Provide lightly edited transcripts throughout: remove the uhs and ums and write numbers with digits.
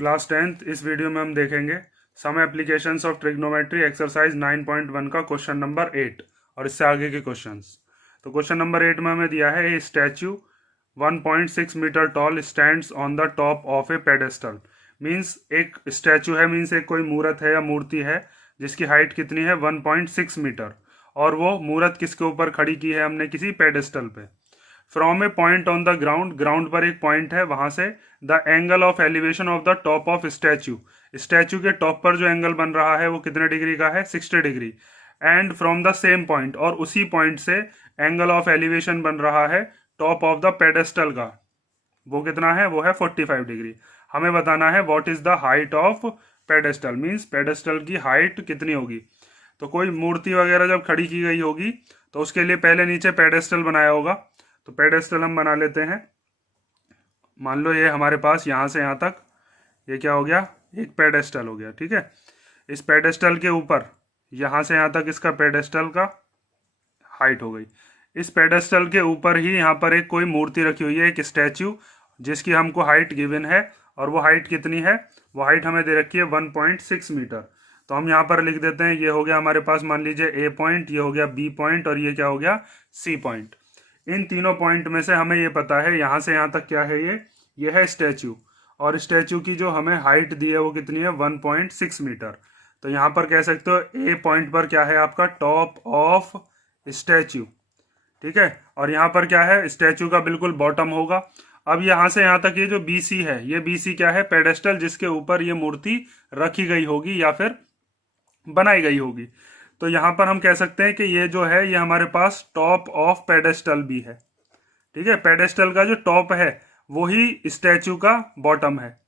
Class 10th इस video में हम देखेंगे some applications of trigonometry exercise 9.1 का क्वेश्चन नंबर 8 और इससे आगे के क्वेश्चंस। तो क्वेश्चन नंबर 8 में हमें दिया है a statue 1.6 metre tall stands on the top of a pedestal. Means एक स्टैचू है, मीन्स एक कोई मूर्त है या मूर्ति है जिसकी हाइट कितनी है 1.6 मीटर, और वो मूर्त किसके ऊपर खड़ी की है हमने, किसी पेडेस्टल पे। From A point on the ground, ground पर एक पॉइंट है, वहां से the angle of elevation of the top of statute, statue के टॉप पर जो एंगल बन रहा है वो कितने डिग्री का है, 60 degree. And from the same point, और उसी पॉइंट से एंगल ऑफ एलिवेशन बन रहा है टॉप ऑफ द पेडेस्टल का, वो कितना है, वो है 45 डिग्री। हमें बताना है what is the height of pedestal, means pedestal की हाइट कितनी होगी। तो कोई मूर्ति वगैरह जब खड़ी की गई होगी तो उसके लिए पहले नीचे पेडेस्टल बनाया होगा। तो पेडेस्टल हम बना लेते हैं। मान लो ये हमारे पास यहाँ से यहाँ तक ये क्या हो गया, एक पेडेस्टल हो गया, ठीक है। इस पेडेस्टल के ऊपर यहाँ से यहाँ तक इसका पेडेस्टल का हाइट हो गई। इस पेडेस्टल के ऊपर ही यहाँ पर एक कोई मूर्ति रखी हुई है, एक स्टैचू, जिसकी हमको हाइट गिवन है, और वो हाइट कितनी है, वो हाइट हमें दे रखी है 1.6 मीटर। तो हम यहाँ पर लिख देते हैं, ये हो गया हमारे पास, मान लीजिए ए पॉइंट, ये हो गया बी पॉइंट, और ये क्या हो गया, सी पॉइंट। इन तीनों पॉइंट में से हमें ये पता है यहाँ से यहाँ तक क्या है, ये है स्टैचू, और स्टैचू की जो हमें हाइट दी है वो कितनी है 1.6 मीटर। तो यहाँ पर कह सकते हो ए पॉइंट पर क्या है आपका, टॉप ऑफ स्टैचू, ठीक है। और यहाँ पर क्या है, स्टैचू का बिल्कुल बॉटम होगा। अब यहाँ से यहाँ तक ये जो BC है, ये BC क्या है, पेडेस्टल जिसके ऊपर ये मूर्ति रखी गई होगी या फिर बनाई गई होगी। तो यहाँ पर हम कह सकते हैं कि ये जो है ये हमारे पास टॉप ऑफ पेडेस्टल भी है, ठीक है। पेडेस्टल का जो टॉप है वही स्टैचू का बॉटम है,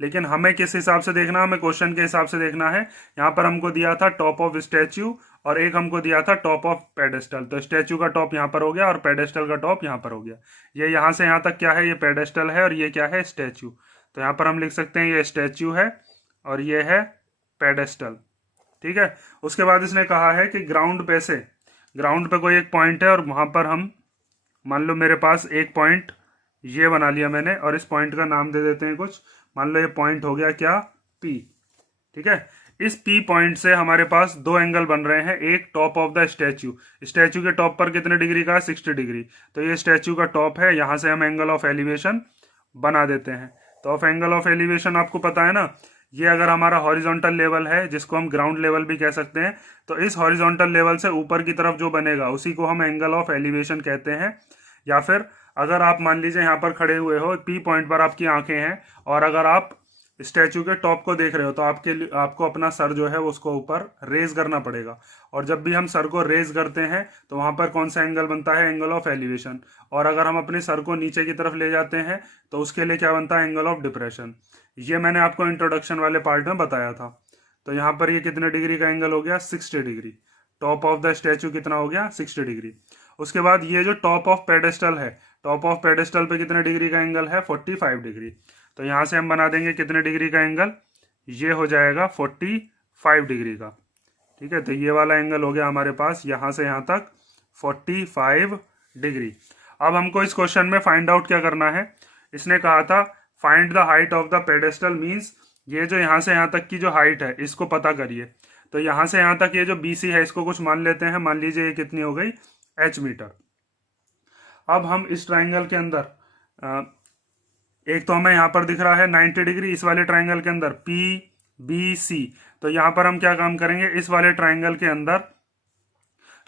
लेकिन हमें किस हिसाब से देखना, हमें क्वेश्चन के हिसाब से देखना है। यहाँ पर हमको दिया था टॉप ऑफ स्टैचू और एक हमको दिया था टॉप ऑफ पेडेस्टल। तो स्टैचू का टॉप यहाँ पर हो गया और पेडेस्टल का टॉप यहाँ पर हो गया। ये यहाँ से यहाँ तक क्या है, ये पेडेस्टल है, और ये क्या है, स्टैचू। तो यहाँ पर हम लिख सकते हैं ये स्टैचू है और ये है पेडेस्टल, ठीक है। उसके बाद इसने कहा है कि ग्राउंड पे से, ग्राउंड पे कोई एक पॉइंट है और वहां पर हम, मान लो मेरे पास एक पॉइंट ये बना लिया मैंने, और इस पॉइंट का नाम दे देते हैं कुछ। मान लो ये पॉइंट हो गया क्या, P, ठीक है। इस P पॉइंट से हमारे पास दो एंगल बन रहे हैं, एक top of the statue, statue के टॉप पर कितने डिग्री का है, 60 डिग्री। तो ये स्टैचू का टॉप है, यहां से हम एंगल ऑफ एलिवेशन बना देते हैं। तो ऑफ एंगल ऑफ एलिवेशन आपको पता है ना, ये अगर हमारा हॉरिजॉन्टल लेवल है, जिसको हम ग्राउंड लेवल भी कह सकते हैं, तो इस हॉरिजॉन्टल लेवल से ऊपर की तरफ जो बनेगा उसी को हम एंगल ऑफ एलिवेशन कहते हैं। या फिर अगर आप मान लीजिए यहाँ पर खड़े हुए हो, P पॉइंट पर आपकी आंखें हैं, और अगर आप स्टैचू के टॉप को देख रहे हो, तो आपको अपना सर जो है उसको ऊपर रेज करना पड़ेगा। और जब भी हम सर को रेज करते हैं तो वहां पर कौन सा एंगल बनता है, एंगल ऑफ एलिवेशन। और अगर हम अपने सर को नीचे की तरफ ले जाते हैं तो उसके लिए क्या बनता है, एंगल ऑफ डिप्रेशन। ये मैंने आपको इंट्रोडक्शन वाले पार्ट में बताया था। तो यहाँ पर ये कितने डिग्री का एंगल हो गया, 60 degree. Top of the statue कितना हो गया, 60 डिग्री। उसके बाद ये जो टॉप ऑफ पेडेस्टल है, टॉप ऑफ पेडेस्टल पे कितने डिग्री का एंगल है, 45 डिग्री। तो यहाँ से हम बना देंगे कितने डिग्री का एंगल, ये हो जाएगा 45 डिग्री का, ठीक है। तो ये वाला एंगल हो गया हमारे पास यहाँ से यहाँ तक 45 डिग्री। अब हमको इस क्वेश्चन में फाइंड आउट क्या करना है, इसने कहा था find the height of the pedestal, means ये जो यहाँ से यहाँ तक की जो हाइट है इसको पता करिए। तो यहाँ से यहाँ तक ये जो BC है इसको कुछ मान लेते हैं, मान लीजिए ये कितनी हो गई, H मीटर। अब हम इस ट्राइंगल के अंदर एक तो हमें यहाँ पर दिख रहा है 90 डिग्री, इस वाले ट्राइंगल के अंदर PBC। तो यहाँ पर हम क्या काम करेंगे, इस वाले ट्राइंगल के अंदर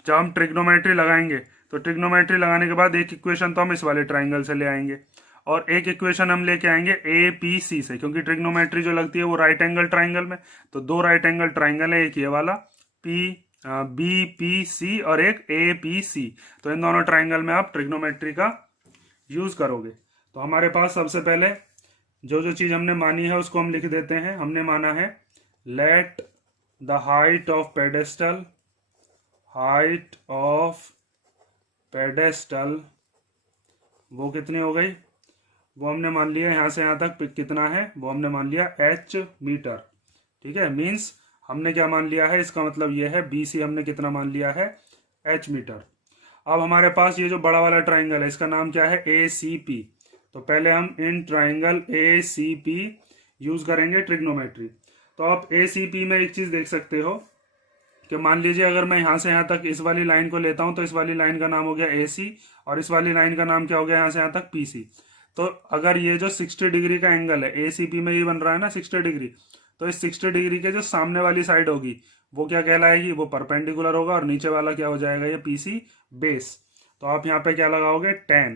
जब हम ट्रिग्नोमेट्री लगाएंगे तो ट्रिग्नोमेट्री लगाने के बाद एक इक्वेशन तो हम इस वाले ट्राइंगल से ले आएंगे, और एक इक्वेशन हम लेके आएंगे APC से, क्योंकि ट्रिग्नोमेट्री जो लगती है वो राइट एंगल ट्राइंगल में। तो दो राइट एंगल ट्राइंगल है, एक ये वाला BPC और एक APC। तो इन दोनों ट्राइंगल में आप ट्रिग्नोमेट्री का यूज करोगे। तो हमारे पास सबसे पहले जो जो चीज हमने मानी है उसको हम लिख देते हैं। हमने माना है let the height of pedestal, height of pedestal वो कितनी हो गई, वो हमने मान लिया यहाँ से यहाँ तक कितना है, वो हमने मान लिया H मीटर, ठीक है। मीन्स हमने क्या मान लिया है, इसका मतलब ये है BC हमने कितना मान लिया है, H मीटर। अब हमारे पास ये जो बड़ा वाला ट्राइंगल है इसका नाम क्या है, ACP। तो पहले हम इन ट्राइंगल ACP यूज करेंगे ट्रिग्नोमेट्री। तो आप ACP में एक चीज देख सकते हो कि मान लीजिए अगर मैं यहाँ से यहाँ तक इस वाली लाइन को लेता हूँ तो इस वाली लाइन का नाम हो गया AC और इस वाली लाइन का नाम क्या हो गया यहाँ से यहाँ तक PC। तो अगर ये जो 60 डिग्री का एंगल है ACP में ये बन रहा है ना 60 डिग्री, तो इस 60 डिग्री के जो सामने वाली साइड होगी वो क्या कहलाएगी, वो परपेंडिकुलर होगा और नीचे वाला क्या हो जाएगा, ये PC बेस। तो आप यहाँ पे क्या लगाओगे, tan,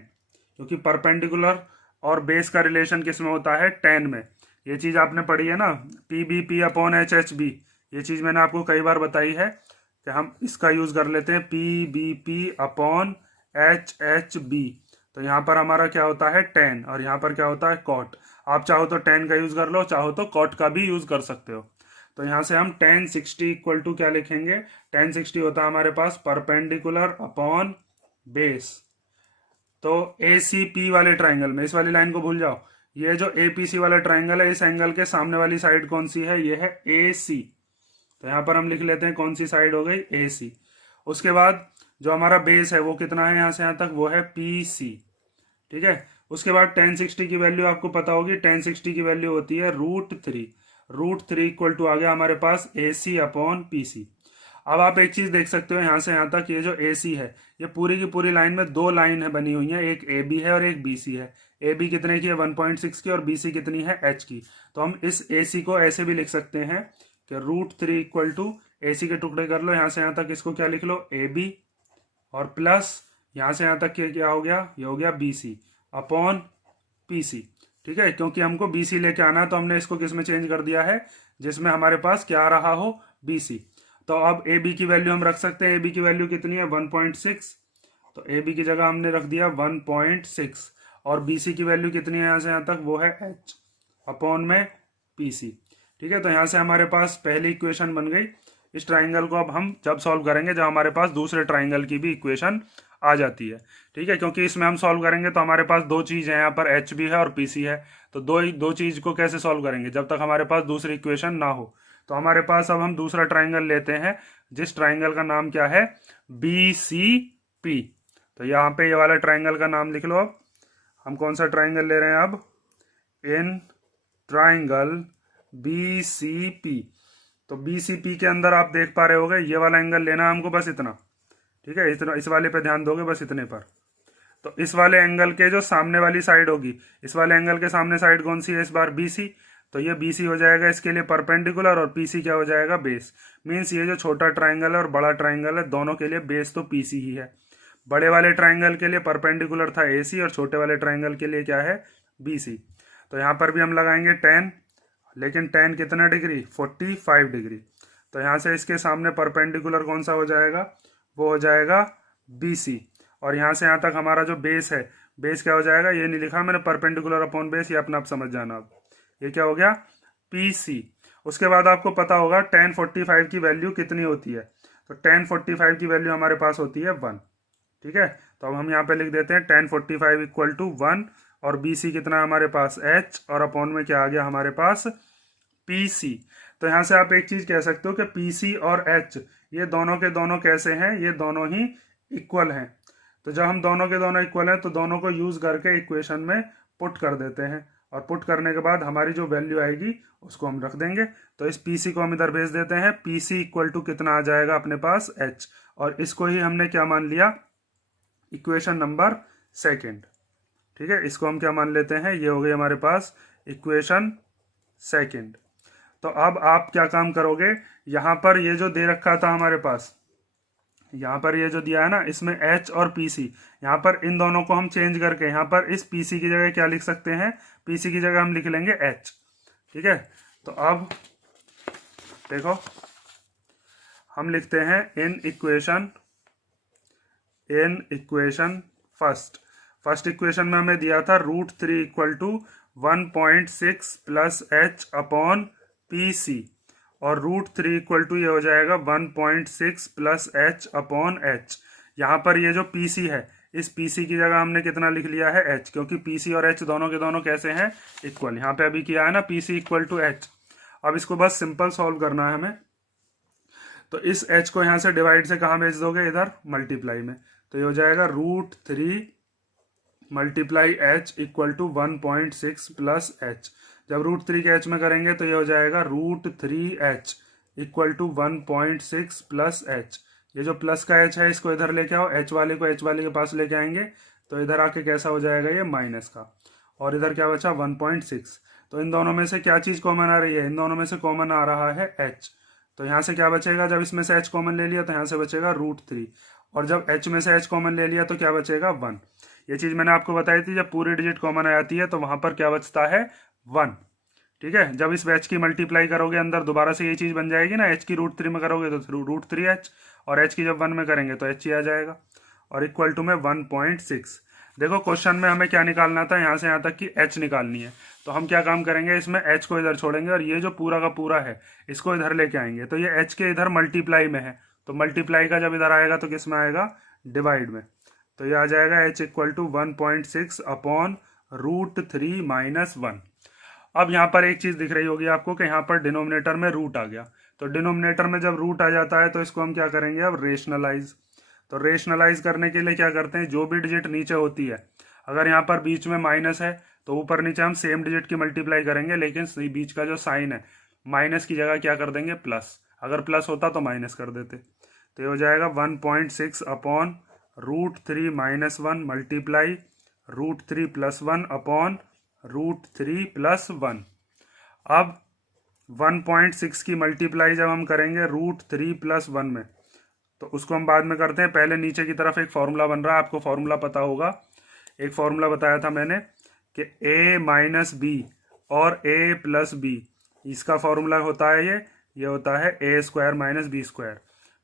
क्योंकि परपेंडिकुलर और बेस का रिलेशन किस में होता है, tan में। ये चीज आपने पढ़ी है ना, PBP अपॉन HHB, ये चीज मैंने आपको कई बार बताई है कि हम इसका यूज कर लेते हैं PBP अपॉन HHB। तो यहाँ पर हमारा क्या होता है tan और यहाँ पर क्या होता है cot। आप चाहो तो tan का यूज कर लो, चाहो तो cot का भी यूज कर सकते हो। तो यहाँ से हम tan 60 इक्वल टू क्या लिखेंगे, tan 60 होता है हमारे पास परपेंडिकुलर अपॉन बेस। तो ACP वाले ट्राइंगल में, इस वाली लाइन को भूल जाओ, ये जो APC वाला ट्राइंगल है इस एंगल के सामने वाली साइड कौन सी है, ये है AC। तो यहाँ पर हम लिख लेते हैं कौन सी साइड हो गई, AC। उसके बाद जो हमारा बेस है वो कितना है यहाँ से यहाँ तक, वो है PC। ठीक है। उसके बाद tan 60 की वैल्यू आपको पता होगी, tan 60 की वैल्यू होती है √3। √3 इक्वल टू आ गया हमारे पास AC अपॉन PC। अब आप एक चीज देख सकते हो यहाँ से यहाँ तक, ये जो AC है ये पूरी की पूरी लाइन में दो लाइन है बनी हुई है, एक AB है और एक BC है। AB कितने की है, 1.6 की, और BC कितनी है, H की। तो हम इस AC को ऐसे भी लिख सकते हैं कि √3 इक्वल टू AC के टुकड़े कर लो यहाँ से यहाँ तक, इसको क्या लिख लो, AB, और प्लस यहाँ से यहाँ तक क्या हो गया, ये हो गया BC अपॉन PC। ठीक है, क्योंकि हमको BC लेके आना है तो हमने इसको किस में चेंज कर दिया है, जिसमें हमारे पास क्या रहा हो, BC। तो अब AB की वैल्यू हम रख सकते हैं, AB की वैल्यू कितनी है, 1.6। तो AB की जगह हमने रख दिया 1.6 और BC की वैल्यू कितनी है यहाँ से यहाँ तक, वो है H अपॉन में PC। ठीक है, तो यहाँ से हमारे पास पहली इक्वेशन बन गई। इस ट्राइंगल को अब हम जब सॉल्व करेंगे जब हमारे पास दूसरे ट्राइंगल की भी इक्वेशन आ जाती है। ठीक है, क्योंकि इसमें हम सॉल्व करेंगे तो हमारे पास दो चीज़ है, यहाँ पर H भी है और PC है। तो दो चीज़ को कैसे सॉल्व करेंगे, जब तक हमारे पास दूसरी इक्वेशन ना हो। तो हमारे पास अब हम दूसरा ट्राइंगल लेते हैं, जिस ट्राइंगल का नाम क्या है, BCP। तो यहाँ पे ये वाला ट्राइंगल का नाम लिख लो। अब हम कौन सा ट्राइंगल ले रहे हैं, अब इन ट्राइंगल BCP। तो BCP के अंदर आप देख पा रहे होगे ये वाला एंगल लेना है हमको, बस इतना। ठीक है, इतना, इस वाले पे ध्यान दोगे, बस इतने पर। तो इस वाले एंगल के जो सामने वाली साइड होगी, इस वाले एंगल के सामने साइड कौन सी है इस बार, BC। तो ये BC हो जाएगा इसके लिए परपेंडिकुलर और PC क्या हो जाएगा, बेस। मीन्स ये जो छोटा ट्राइंगल है और बड़ा ट्राइंगल है दोनों के लिए बेस तो PC ही है। बड़े वाले ट्राइंगल के लिए परपेंडिकुलर था AC और छोटे वाले ट्राइंगल के लिए क्या है, BC। तो यहाँ पर भी हम लगाएंगे tan, लेकिन tan कितना डिग्री, 45 डिग्री। तो यहाँ से इसके सामने परपेंडिकुलर कौन सा हो जाएगा, वो हो जाएगा BC। और यहाँ से यहाँ तक हमारा जो बेस है, बेस क्या हो जाएगा, ये नहीं लिखा मैंने परपेंडिकुलर अपॉन बेस, ये अपना आप समझ जाना। अब ये क्या हो गया, PC। उसके बाद आपको पता होगा tan 45 की वैल्यू कितनी होती है। तो tan 45 की वैल्यू हमारे पास होती है 1। ठीक है, तो अब हम यहाँ पे लिख देते हैं tan 45 इक्वल टू 1 और BC कितना है हमारे पास, H, और अपॉन में क्या आ गया हमारे पास, PC। तो यहाँ से आप एक चीज कह सकते हो कि PC और H ये दोनों के दोनों कैसे हैं, ये दोनों ही इक्वल हैं। तो जब हम दोनों के दोनों इक्वल हैं तो दोनों को यूज करके इक्वेशन में पुट कर देते हैं, और पुट करने के बाद हमारी जो वैल्यू आएगी उसको हम रख देंगे। तो इस PC को हम इधर भेज देते हैं, PC इक्वल टू कितना आ जाएगा अपने पास, H, और इसको ही हमने क्या मान लिया, इक्वेशन नंबर 2। ठीक है, इसको हम क्या मान लेते हैं, ये हो गई हमारे पास इक्वेशन 2। तो अब आप क्या काम करोगे, यहाँ पर ये जो दे रखा था हमारे पास, यहाँ पर ये जो दिया है ना, इसमें H और PC, यहाँ पर इन दोनों को हम चेंज करके यहाँ पर इस PC की जगह क्या लिख सकते हैं, PC की जगह हम लिख लेंगे H। ठीक है, तो अब देखो हम लिखते हैं इन इक्वेशन फर्स्ट इक्वेशन में हमें दिया था √3 equal to 1.6 plus H upon PC, और √3 इक्वल टू ये हो जाएगा 1.6 प्लस H अपॉन H। यहाँ पर ये जो PC है, इस PC की जगह हमने कितना लिख लिया है, H, क्योंकि PC और H दोनों के दोनों कैसे हैं, इक्वल। यहाँ पे अभी किया है ना PC इक्वल टू H। अब इसको बस सिंपल सॉल्व करना है हमें। तो इस H को यहाँ से डिवाइड से कहाँ भेज दोगे, इधर मल्टीप्लाई में। तो ये हो जाएगा √3 multiply H equal to 1.6 plus H. जब √3 के एच में करेंगे तो ये हो जाएगा √3h equal to 1.6 plus H. ये जो प्लस का एच है इसको इधर लेके आओ, एच वाले को एच वाले के पास लेके आएंगे तो इधर आके कैसा हो जाएगा ये माइनस का, और इधर क्या बचा 1.6। तो इन दोनों में से क्या चीज़ कॉमन आ रही है, इन दोनों में से कॉमन आ रहा है एच। तो यहाँ से क्या बचेगा, जब इसमें से एच कॉमन ले लिया तो यहाँ से बचेगा √3, और जब एच में से एच कॉमन ले लिया तो क्या बचेगा 1। ये चीज़ मैंने आपको बताई थी, जब पूरी डिजिट कॉमन आ जाती है तो वहाँ पर क्या बचता है 1। ठीक है, जब इस एच की मल्टीप्लाई करोगे अंदर दोबारा से ये चीज़ बन जाएगी ना, एच की √3 में करोगे तो √3h, और एच की जब 1 में करेंगे तो एच ही आ जाएगा, और इक्वल टू में 1.6। देखो क्वेश्चन में हमें क्या निकालना था, यहाँ से यहाँ तक कि एच निकालनी है। तो हम क्या काम करेंगे, इसमें एच को इधर छोड़ेंगे और ये जो पूरा का पूरा है इसको इधर लेके आएंगे। तो ये एच के इधर मल्टीप्लाई में है, तो मल्टीप्लाई का जब इधर आएगा तो किस में आएगा, डिवाइड में। तो ये आ जाएगा H equal to 1.6 upon √3 minus 1। अब यहाँ पर एक चीज़ दिख रही होगी आपको कि यहाँ पर डिनोमिनेटर में रूट आ गया। तो डिनोमिनेटर में जब रूट आ जाता है तो इसको हम क्या करेंगे अब, रेशनलाइज। तो रेशनलाइज करने के लिए क्या करते हैं, जो भी डिजिट नीचे होती है, अगर यहाँ पर बीच में माइनस है तो ऊपर नीचे हम सेम डिजिट की मल्टीप्लाई करेंगे, लेकिन बीच का जो साइन है माइनस की जगह क्या कर देंगे प्लस, अगर प्लस होता तो माइनस कर देते। तो ये हो जाएगा 1.6 upon √3 minus 1 multiply √3 plus 1 upon √3 plus 1। अब 1.6 की मल्टीप्लाई जब हम करेंगे √3 प्लस 1 में, तो उसको हम बाद में करते हैं। पहले नीचे की तरफ एक फॉर्मूला बन रहा है, आपको फॉर्मूला पता होगा, एक फॉर्मूला बताया था मैंने कि a माइनस बी और a प्लस बी, इसका फॉर्मूला होता है ये होता है a² माइनस b²।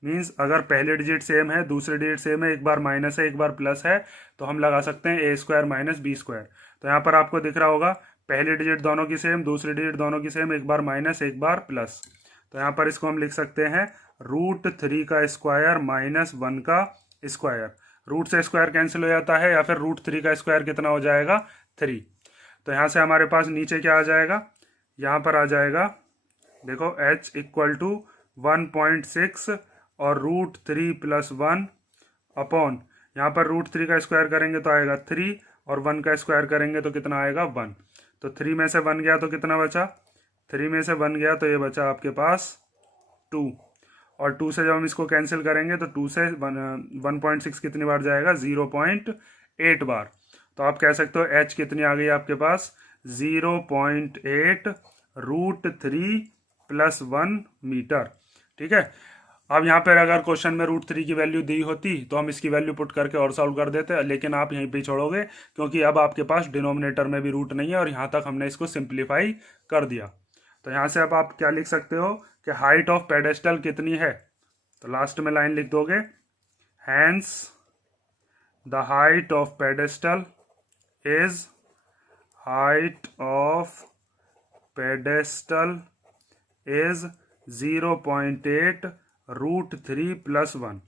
मीन्स अगर पहले डिजिट सेम है, दूसरे डिजिट सेम है, एक बार माइनस है एक बार प्लस है, तो हम लगा सकते हैं a² माइनस b²। तो यहाँ पर आपको दिख रहा होगा पहली डिजिट दोनों की सेम, दूसरी डिजिट दोनों की सेम, एक बार माइनस एक बार प्लस। तो यहाँ पर इसको हम लिख सकते हैं √3 का स्क्वायर माइनस 1 का स्क्वायर। रूट से स्क्वायर कैंसिल हो जाता है, या फिर √3 का स्क्वायर कितना हो जाएगा 3। तो यहाँ से हमारे पास नीचे क्या आ जाएगा, यहाँ पर आ जाएगा देखो h इक्वल टू 1.6 और √3 प्लस 1 अपॉन, यहाँ पर √3 का स्क्वायर करेंगे तो आएगा 3, और 1 का स्क्वायर करेंगे तो कितना आएगा 1। तो 3 में से 1 गया तो कितना बचा, 3 में से 1 गया तो ये बचा आपके पास 2, और 2 से जब हम इसको कैंसिल करेंगे तो 2 से 1.6 कितनी बार जाएगा 0.8 बार। तो आप कह सकते हो h कितनी आ गई आपके पास 0.8 √3 प्लस 1 मीटर। ठीक है, अब यहाँ पर अगर क्वेश्चन में √3 की वैल्यू दी होती तो हम इसकी वैल्यू पुट करके और सॉल्व कर देते, लेकिन आप यहीं पे छोड़ोगे क्योंकि अब आपके पास डिनोमिनेटर में भी रूट नहीं है, और यहाँ तक हमने इसको सिंप्लीफाई कर दिया। तो यहाँ से अब आप क्या लिख सकते हो कि हाइट ऑफ पेडेस्टल कितनी है, तो लास्ट में लाइन लिख दोगे, hence the height of pedestal is, height of pedestal is 0.8 √3 plus 1।